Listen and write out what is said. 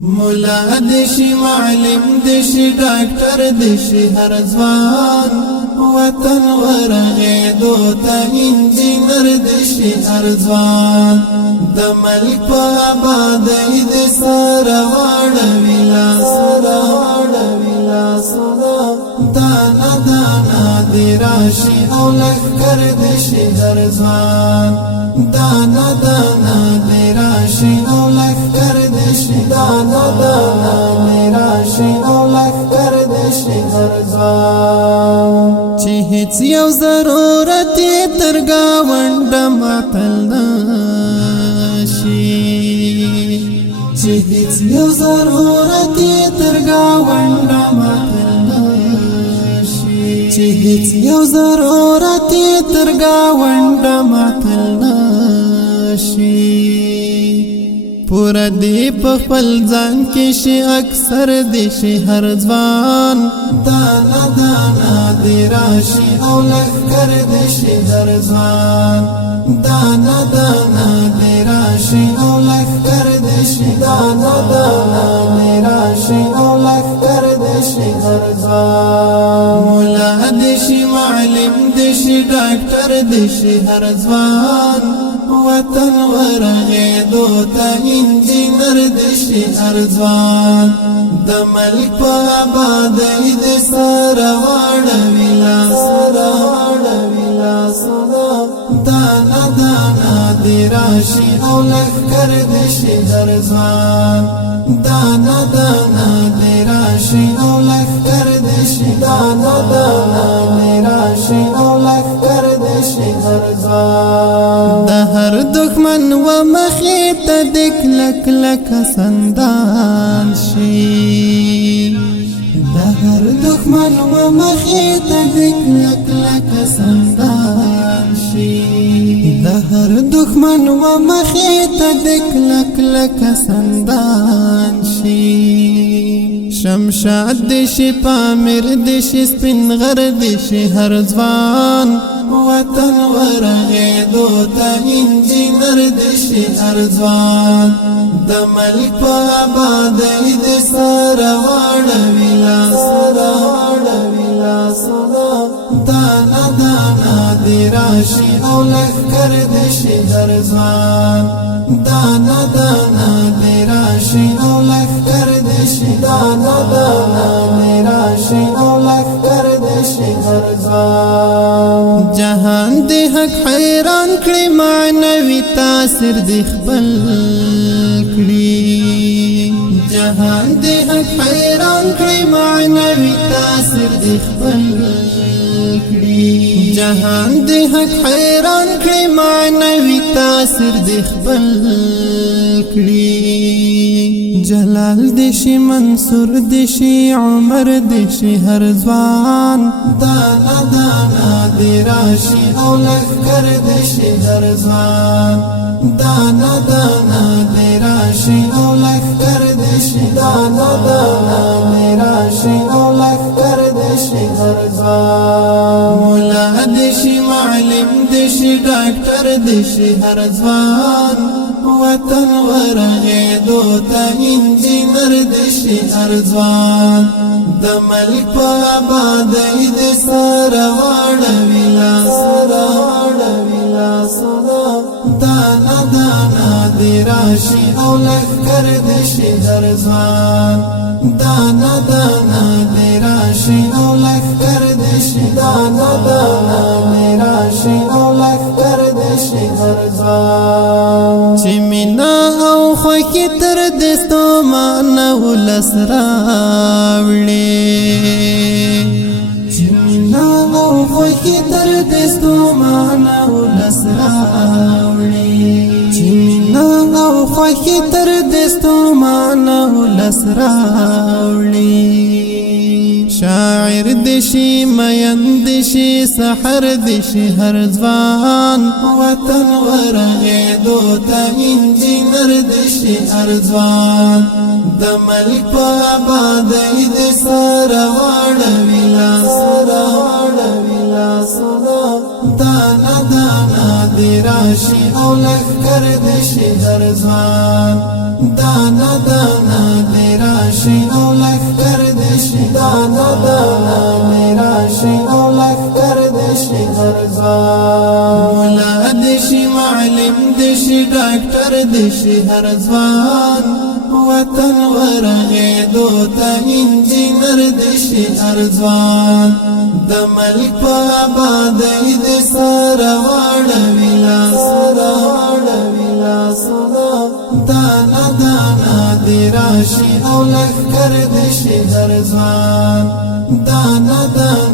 مولا دشي معلم دشي ډاکټر دشي هر ځوان وطن ورغېدو ته انجینر دشي هر ځوان د ملک په آبادۍ د سره واړوي لاسونه دانا دانا دی راشي او لښکر دشي هر ځوان دانا دانا دی راشي او لښکر دشي دانا دانا دی راشي او لښکر دشي هر ځوان چې هیڅ یو ضرورت یې تر ګاونډه معطل نشي چې هیڅ یو ضرورت یې تر ګاونډه معطل نشي چې هیڅ یو ضرورت یې تر ګاونډه معطل نشي پورا دی په خپل ځان کې شي اکثر دی شي هر ځوان دانا دانا دی راشي او لښکر دی شي هر ځوان دانا دانا دی راشي او لښکر دی شي دانا دانا دی راشي او لښکر دی شي هر ځوان مولا دی شي معلم دی شي ډاکټر دی شي هر ځوان وطن ورغېدو ته انجینر دشي هر ځوان د ملک په آبادۍ د سره واړوي لاسونه دانا دانا دی راشي او لښکر دشي هر ځوان دانا دانا دی راشي او لښکر دشي دانا دانا دی راشي او لښکر دشي هر ځوان هر دښمن و مخې ته د کلک لک سندان شي د هر دښمن و مخې ته د کلک لک سندان شي د هر دښمن و مخې ته د کلک لک سندان شي شمشاد دشي پامیر دشي سپین غر دشي هر ځوان وطن ورغېدو ته انجینر دشي هر ځوان د ملک په آبادۍ د سره واړوي لاسونه دانا دانا دی راشي او لښکر دشي هر ځوان دانا دانا دی راشي او لښکر دشي دانا دانا دی راشي او لښکر دشي هر ځوان جهان دی حق حیران کړي معنوي تاثیر دی خپل کړي جهان دی حق حیران کړي معنوي تاثیر دی خپل کړي جهان دی حق حیران کړي معنوي تاثیر دی خپل کړي جلال دشي منصور دشي عمر دشي هر ځوان دانا دانا دی راشي او لښکر دشي هر ځوان دانا دانا دی راشي او لښکر دشي دانا دانا دی راشي او لښکر دشي هر ځوان مولا دشي معلم دشي ډاکټر دشي هر ځوان وطن ورغېدو ته انجینر دشي هر ځوان د ملک په آبادۍ د سره واړوي لاسونه دانا دانا دی راشي او لښکر دشي هر ځوان دانا دانا دی راشي او لښکر دشي دانا دانا دی راشي او لښکر دشي هر ځوان چې مینا او خوښي تر دستو مانه ولس راوړي چې مینا او خوښي تر دستو مانه ولس راوړي چې مینا او خوښي تر دستو مانه ولس راوړي شاعر دشي مین دشي سحر دشي هر ځوان وطن ورغېدو ته انجینر دشي هر ځوان د ملک په آبادۍ د سره واړوي لاسونه دانا دانا دی راشي او لښکر دشي هر ځوان دانا دانا راشي او لخکر دشي دانا دانا دی راشي او لخکر دشي هر ځوان مولا دشي معلم دشي ډاکټر دشي هر ځوان وطن ورغېدو ته انجینر دشي هر ځوان د ملک په آبادۍ د سره واړوي لاسونه دانا دانا دی راشي او لخکر دشي هر ځوان دانا دانا